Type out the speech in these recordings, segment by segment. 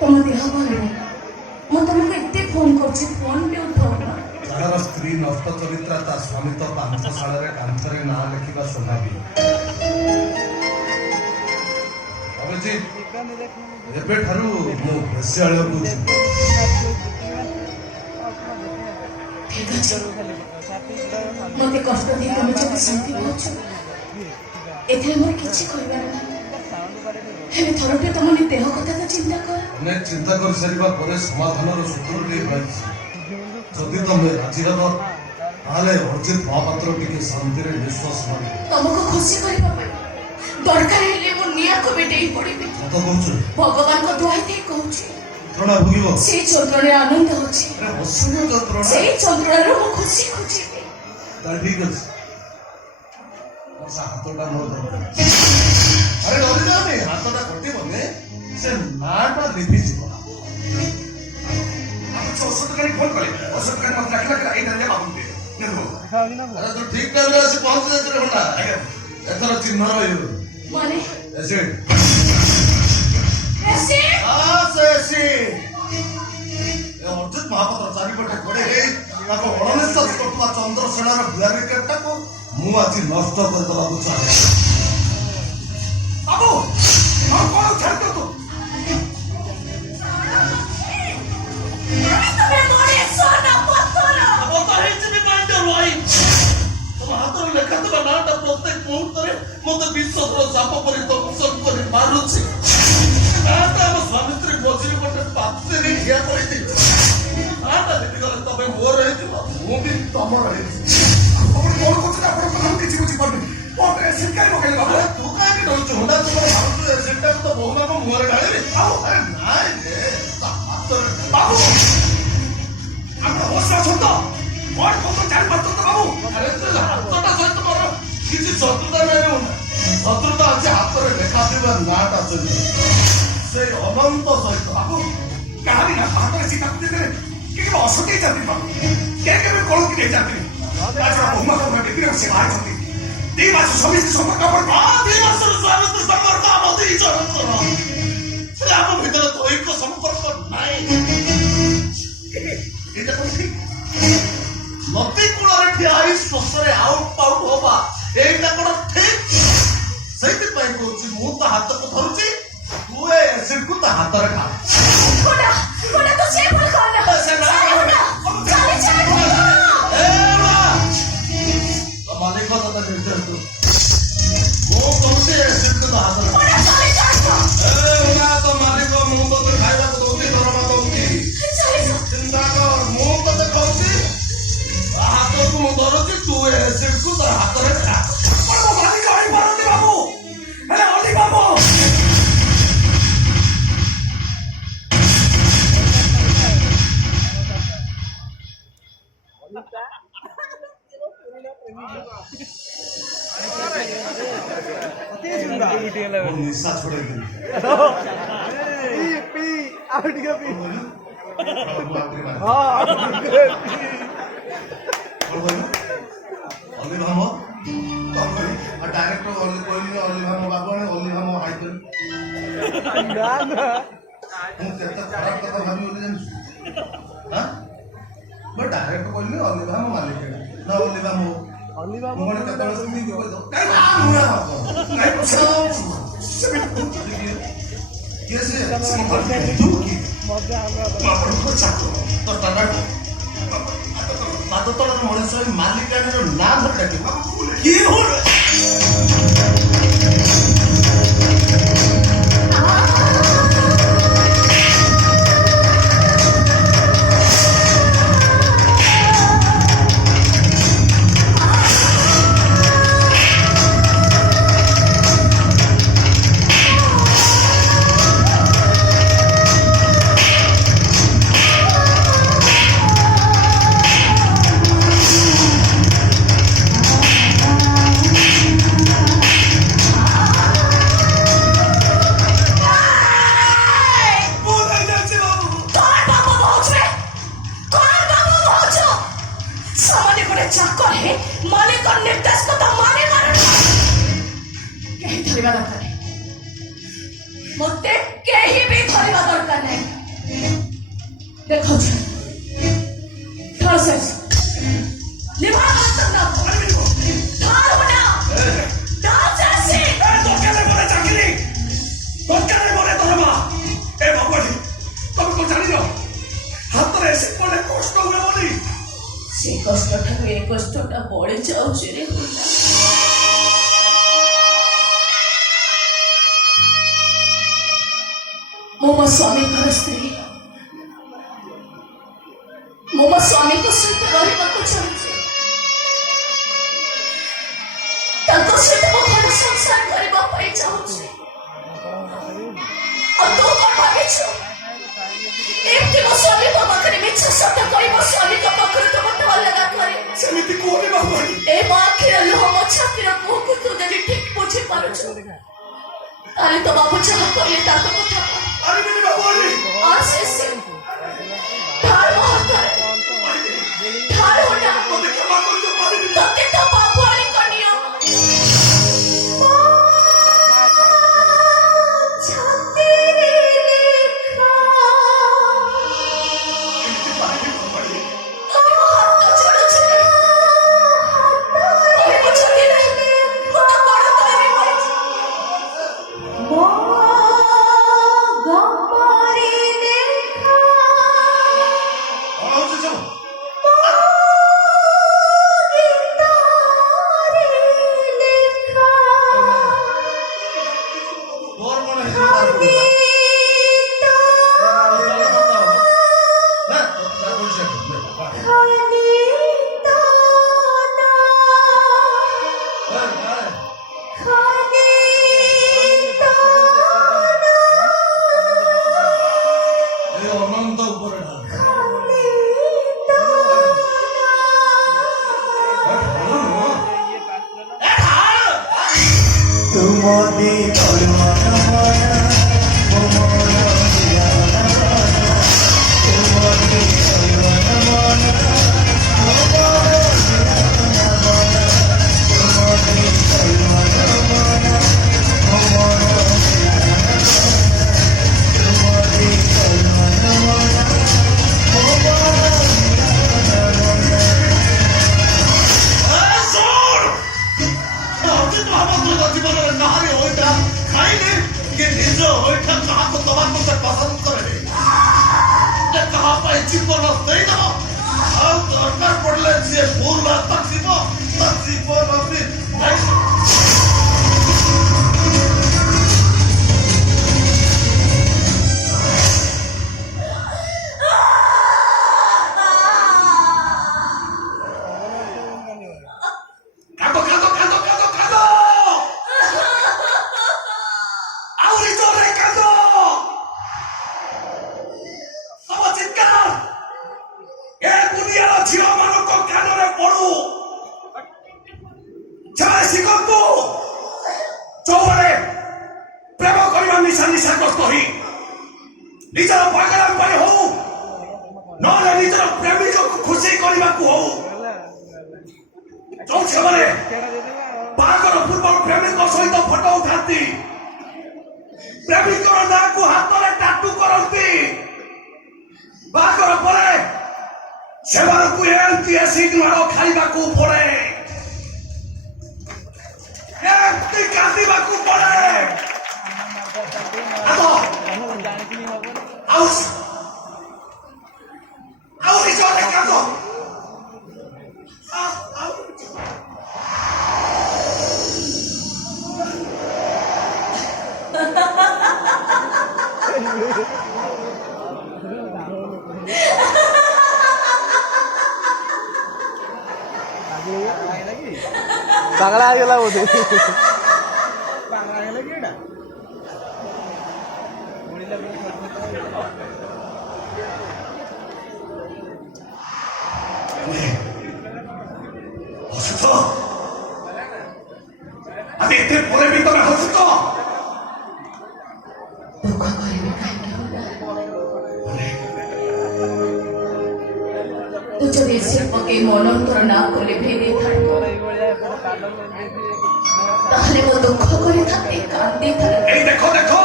तुम देह भल नहीं ମୁଁ ତମକୁ ଏତେ ଫୋନ କରୁଛି ଫୋନ ବି ଉଠାଉନ। ଯାହାର ସ୍ତ୍ରୀ ନଷ୍ଟ ଚରିତ୍ରା ତା ସ୍ୱାମୀ ତ ପାନ୍ଥଶାଳାରେ କାନ୍ଥରେ ନାଁ ଲେଖିବା ସ୍ୱାଭାବିକ। ଏବେଠାରୁ ମୁଁ ବେଶ୍ୟାଳୟକୁ ଯିବି। ଠିକ ଅଛି ମତେ କଷ୍ଟ ଦେଇ ତମେ ଯଦି ଶାନ୍ତି ପାଉଛ ଏଥିରେ ମୋର କିଛି କହିବାର ନାହିଁ। ହେଲେ ଥରଟେ ତମ ଦେହ କଥା ତ ଚିନ୍ତା କର। ଅନେକ ଚିନ୍ତା କରିସାରିବା ପରେ ସମାଧାନର ସୂତ୍ରଟି ପାଇଛି। ଯଦି ତମେ ରାଜି ହେବ ତାହେଲେ ଅର୍ଜିତ ମହାପାତ୍ର ଟିକେ ଶାନ୍ତିରେ ନିଶ୍ୱାସ ମାରିବ। ତମକୁ ଖୁସି କରିବା ପାଇଁ ଦରକାର ହେଲେ ମୁଁ ନିଆଁକୁ ବି ଡେଇଁ ପଡ଼ିବି। ସତ କହୁଛୁ? ଭଗବାନଙ୍କ ଦୁଆଇ ଦେଇ କହୁଛି। ଯନ୍ତ୍ରଣା ଭୋଗିବ? ସେଇ ଯନ୍ତ୍ରଣାରେ ଆନନ୍ଦ ଅଛି। ଅସହ୍ୟ ଯନ୍ତ୍ରଣା। ସେଇ ଯନ୍ତ୍ରଣାରୁ ମୁଁ ଖୁସି ଖୋଜିବି। ତାହେଲେ ଠିକ ଅଛି। ହାତଟା ମୋର ଦରକାର। ଆରେ ଡରିଯାଉନି, ହାତଟା କଟିବନି, ସେ ନାଁଟା ଲିଭିଯିବ। ଔଷଧକାରୀ ଫୋନ କଲେ, ଔଷଧକାରୀ ମତେ ଡାକିଲା ଏଇଟା ନେଲେ ବାବୁ ଦିଏ। ଆରେ ତୁ ଠିକ ଟାଇମରେ ଆସି ପହଞ୍ଚି ଯାଇଥିଲେ ଘଣ୍ଟା। ଏଥର ଚିହ୍ନ ରହିବ ମାନେ ଏସିଡ୍। ଅର୍ଜିତ ମହାପାତ୍ର ଚାରିପଟେ ଗୋଡେଇ ତାକୁ ଅଣନିଶ୍ୱାସ କରୁଥିବା ଚନ୍ଦ୍ରସେନାର ବ୍ୟାରିକେଡଟାକୁ ମୁଁ ଆଜି ନଷ୍ଟ କରିଦେବାକୁ ଚାହେଁ। ବାବୁ ଆଉ କଣ ଛାଡି ତୁ ଲେଖାଥିବା ନାଁଟା ପ୍ରତ୍ୟେକ ମୁହୂର୍ତ୍ତରେ ମତେ ବିଶ୍ୱାସର ଚାପ ପରି ଦଂଶନ କରି ମାରୁଛି। ନାଁଟା ଆମ ସ୍ୱାମୀ ସ୍ତ୍ରୀ ବସିକି ଗୋଟେ ପାତ୍ରରେ ଠିଆ କରିଦେଇଛି। ନାଁଟା ଲିଭିଗଲେ ତମେ ମୋର ହେଇଯିବ, ମୁଁ ବି ତମର ହେଇଯିବି। ଆପଣ କଣ କରୁଛନ୍ତି? ଆପଣଙ୍କ କଥା ମୁଁ କିଛି ବୁଝିପାରୁନି। ଏସିଡ୍ କାଇଁ ପକେଇଲେ ବାବୁ? ତୁ କାହିଁକି ଡରୁଛୁ? ହୁଣ୍ଡା ତୁ କଣ ଭାବୁଛୁ ଏସିଡ୍ଟାକୁ ତ ବୋହୁମାଙ୍କ ମୁହଁରେ ଢାଳିବି? ଆଉ ଆରେ ନାଇଁ ରେ, ତା ହାତରେ ବାବୁ ଆପଣ ହୋସ୍ ଅଛନ୍ତି ତ? କଣ କଣ ଜାଣିପାରୁଛନ୍ତି ତ ବାବୁ? ଆରେ ତୁ ହାତଟା ସହିତ ମୋର କିଛି ଶତ୍ରୁତା ନାହିଁ। ଶତ୍ରୁତା ଅଛି ହାତରେ ଲେଖାଥିବା ନାଁଟା ସହିତ, ସେଇ ଅନନ୍ତ ସହିତ। ବାବୁ କାହାରି ନା ହାତରେ ଚିତା ଦେଲେ କେବେ ଅସନ୍ତି ହେଇଯାନ୍ତି ବାବୁ। କେବେ କଳକି ନେଇଯାନ୍ତି। ବହୁମାତ୍ରା ବିକ୍ରି ସେ ବାହାରିଛନ୍ତି। 2 ମାସ ସ୍ୱାମୀ ସ୍ତ୍ରୀ ସମ୍ପର୍କ ଆପଣ 2 ମାସର ସ୍ୱାମୀ ସ୍ତ୍ରୀ ସମ୍ପର୍କ ଆମ 2 ଜଣଙ୍କର। ହେଲେ ଆମ ଭିତରେ ଦୈହିକ ସମ୍ପର୍କ ନାହିଁ। ଏଇଟା କଣ ଠିକ? ନଦୀ କୂଳରେ ଠିଆ ହୋଇ ଶ୍ୱାସରେ ଆଉଟ ପାଉଟ ହବା ଏଇଟା କଣ ଠିକ? ସେଇଥିପାଇଁ କହୁଛି ମୁଁ ତା ହାତକୁ ଧରୁଛି, ତୁ ଏ ଏସିଡକୁ ତା ହାତରେ ଖା। ମାଲିକ ତତେ ନିର୍ଦ୍ଦେଶ ଦଉ। ମୁଁ କହୁଛି ଏସିଡକୁ ତା ହାତରେ ଖା। ତ ମାଲିକ ମୁଁ ତତେ ଖାଇବାକୁ ଦଉଛି, ଦରମା ଦଉଛି। ଚିନ୍ତା କର, ମୁଁ ତତେ କହୁଛି ହାତକୁ ମୁଁ ଧରୁଛି, ତୁ ଏସିଡକୁ ତା ହାତରେ ଖା। ମୋ ମାଲିକ ଆଣିପାରନ୍ତି ବାବୁ। ହେଲେ ଅଲି ବାବୁ ନିଶା ଛଡେଇଦେବି। ଅଲି ଭାମ ଡାଇରେକ୍ଟର ଅଲି କହିଲି, ଅଲି ଭାମ ବାବୁ ଆଣେ, ଅଲି ଭାମ ହାଇପରି। ମୁଁ କେତେ ଖରାପ କଥା ଭାବି ବୋଲି ଜାଣିଛୁ? ମୁଁ ଡାଇରେକ୍ଟ କହିଲି ଅଲି ଭାମ ମାଲିକ ନା ଅଲି ଭାମ। ମୁଁ କଣ କେତେବେଳେ ସେମିତି କହିଦବ? କିଏ ସେ? ପାଦ ତଳର ମଣିଷ ମାଲିକାଣୀର ନାଁ ଧରି ଡାକିବ କିଏ? मालिक निर्देश को तो माने मारना। यही धरिबा दरकार। ମୋତେ କେହି ବି ଧରିବା ଦରକାର ନାହିଁ। ଦେଖାଉଛି ଢାଳ ଶେଷ ଲିଭା ହାତ ନା ଢାଳ ବନା ଢାଳ ଚାଷୀ ଦରକାର ମନେ ଚାକିରି ଦରକାର ମନେ ଦରମା ଏ ଭଗବାନ ତମେ କଣ ଜାଣିଛ ହାତରେ ଏସି ପଡେ କଷ୍ଟ ହୁଏ ବୋଲି ସେ କଷ୍ଟ ଠାରୁ ଏ କଷ୍ଟଟା ବଳି ଯାଉଛି ରେ ହୁଣ୍ଡା। ମୁଁ ମୋ ସ୍ୱାମୀଙ୍କର ସ୍ତ୍ରୀ ମୁଁ ମୋ ସ୍ୱାମୀଙ୍କ ସହିତ ରହିବାକୁ ଚାହୁଁଛି। ତାଙ୍କ ସହିତ ମୋ ଘର ସଂସାର କରିବା ପାଇଁ ଚାହୁଁଛି। ଆଉ ତୁ କଣ ଭାବିଛୁ ଏମିତି ମୋ ସ୍ୱାମୀ ମୋ ପାଖରେ ମିଛ ସତ୍ୟ କରି ମୋ ସ୍ୱାମୀଙ୍କ ପାଖରେ ତ ମୋତେ ଅଲଗା କରେ ସେମିତି କୁହନି ଭଗବାନ ଏ ମୋ ଆଖିର ଲୁହ ମୋ ଛାତିର କୁହୁକୁ ତୁ ଯଦି ଠିକ ବୁଝିପାରୁଛୁ ତାହେଲେ ତ ବାବୁ ଯାହା କହିଲେ ତାଙ୍କ କଥା ଆଣିବିନି ଭଗବାନ ଆସେ ଢାଳ ମୋ ହାତରେ ଢାଳ ହୁଣ୍ଡା ମୋତେ କ୍ଷମା କରିଦିଅ ପାରିବିନି ତତେ ତ ବାବୁ ଆଣି କନିଅ ଛାତିରେ ଲେଖା ଏମିତି ପାରିବି ଭଗବାନ ହାତ ଛୋଡ଼ୁଛି କହିବ ଛାତିରେ ମୁଁ ତ ବଡ଼ କହିବି କହିଛି ମୋ ଗପରେ ଲେଖା କଣ ହଉଛି ସବୁ তোর মনে হয় তার বলি না তো তার বলছে এই অনন্ত উপরে ঢাল तुमोदी तोलमन मना मोमन जियाना तुमोदी तोलमन मना मोमन जियाना तुमोदी तोलमन मना मोमन जियाना तुमोदी तोलमन मना मोमन জীবনের নাহারে ওইটা খাইলে কে নিজ ওইটা কাহাকে তোমার মধ্যে পছন্দ করে কাহা পাই জীবন দেই দেব আর দরকার পড়লে যে ভুল রাস্তা ছিল তার জীবন আপনি কাঁদো কাঁদো কাঁদো কাঁদো কাঁদো আউরি জোরে কাঁদো আমার চিৎকার এ দুনিয়ার ঝিଅ ମାନଙ୍କ କାନରେ ପଡୁ ସେମାନେ ଶିଖନ୍ତୁ ସବୁବେଳେ ପ୍ରେମ କରିବା ନିଶାଗ୍ରସ୍ତ ହୋଇ ନିଜର ପାଗଳାମ ପାଇଁ ହଉ ନହେଲେ ନିଜର ପ୍ରେମିକକୁ ଖୁସି କରିବାକୁ ହଉ ଯୋଉ ଝିଅମାନେ ବାହାଘର ପୂର୍ବରୁ ପ୍ରେମିକ ସହିତ ଫଟୋ ଉଠାନ୍ତି ପ୍ରେମିକର ନାଁକୁ ହାତରେ ଟାଟୁ କରନ୍ତି ବାହାଘର ପରେ ସେମାନଙ୍କୁ ଏମିତି ଏସିଡ୍ ମାଡ଼ ଖାଇବାକୁ ପଡେ ଏମିତି କାନ୍ଦିବାକୁ ପଡେ ଆଉ ନିଜରେ କାନ୍ଦ पागला ହେଇଗଲା ବୋଧେ ହସୁଛ ଆଜି ଏତେ ପରେ ବି ତମେ ହସୁଛ ଦୁଃଖ କରିବି କାହିଁକି ହୁଣ୍ଡା ତୁ ଯଦି ଏସି ପକେଇ ମନ ତୋର ନା କଲେ ଭେଦେଇଥାନ୍ତୁ ତାହେଲେ ମୁଁ ଦୁଃଖ କରିଥାନ୍ତି କାନ୍ଦିଥାନ୍ତି এই দেখো দেখো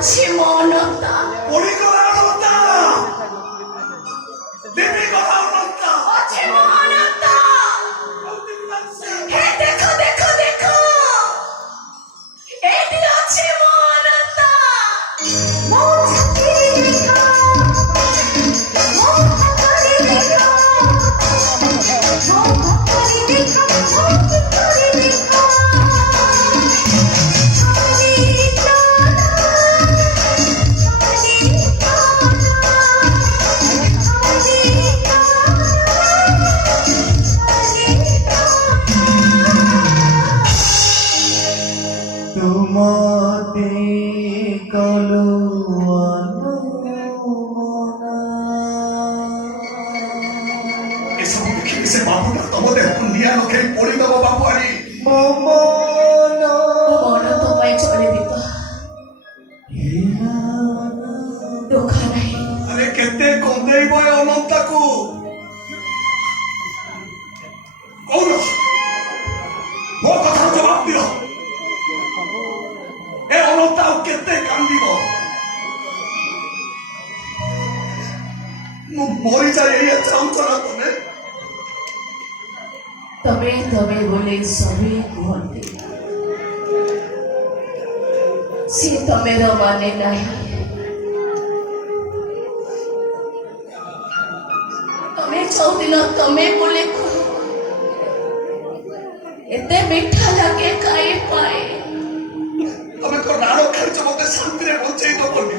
ଅଛି ମୋ ଅନନ୍ତା ପଡ଼ିଗଲା ଅନନ୍ତା ଦେବୀ ଗଲା ଅନନ୍ତା ଅଛି ମୋ ଅନନ୍ତା ହେ ଦେଖ ଦେଖ ଦେଖ ଏଇଠି ଅଛି ମୋ ଅନନ୍ତା ମୋ ଛାତିରେ ଦେଖ ମୋ ହାତରେ ଦେଖ ମୋ ହାତରେ ଦେଖ ମୋ ହାତରେ ଦେଖ তোমাতে কলো অনুমনা ଏସବୁ ଦେଖିକି ସେ ବାବୁଟା ତମ ଦେହକୁ ନିଆଁ ଲଗେଇ ପୋଡ଼ିଦବ ବାବୁ ଆଣି ମମନ ମୋର ତୋ ପାଇଁ ଚଳିବି ତ ଦୁଃଖ ନାହିଁ ଆରେ କେତେ କନ୍ଦେଇବ ଏ ଅନନ୍ତାକୁ କହୁନ ମୋ କଥାର ଜବାବ ଦିଅ ଏ ଅନନ୍ତା ଆଉ କେତେ କାନ୍ଦିବ ମୁଁ ମରିଯାଏ ଏଇଆ ଚାହୁଁଛ ନା ତମେ ତମେ ତମେ ବୋଲି ସବେ କୁହନ୍ତି ସେ ତମେର ମାନେ ନାହିଁ ତମେ ଯୋଉଦିନ ତମେ ବୋଲି କୁହ ଏତେ ମିଠା ଲାଗେ ଖାଇ ପାଏ ତମେ କଣ ରାଣ ଖାଇଛ ମତେ ଶାନ୍ତିରେ ବଞ୍ଚେଇ ଦବନି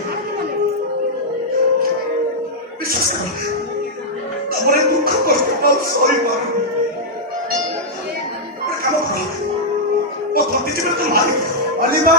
ବିଶ୍ୱାସ କର ତମର ଏ ଦୁଃଖ କଷ୍ଟ ଆଉ ସହିପାରୁନି ଗୋଟେ କାମ କର ମୋ ଧତି ଯିବେ ତ ମାରି ଅଲିଭା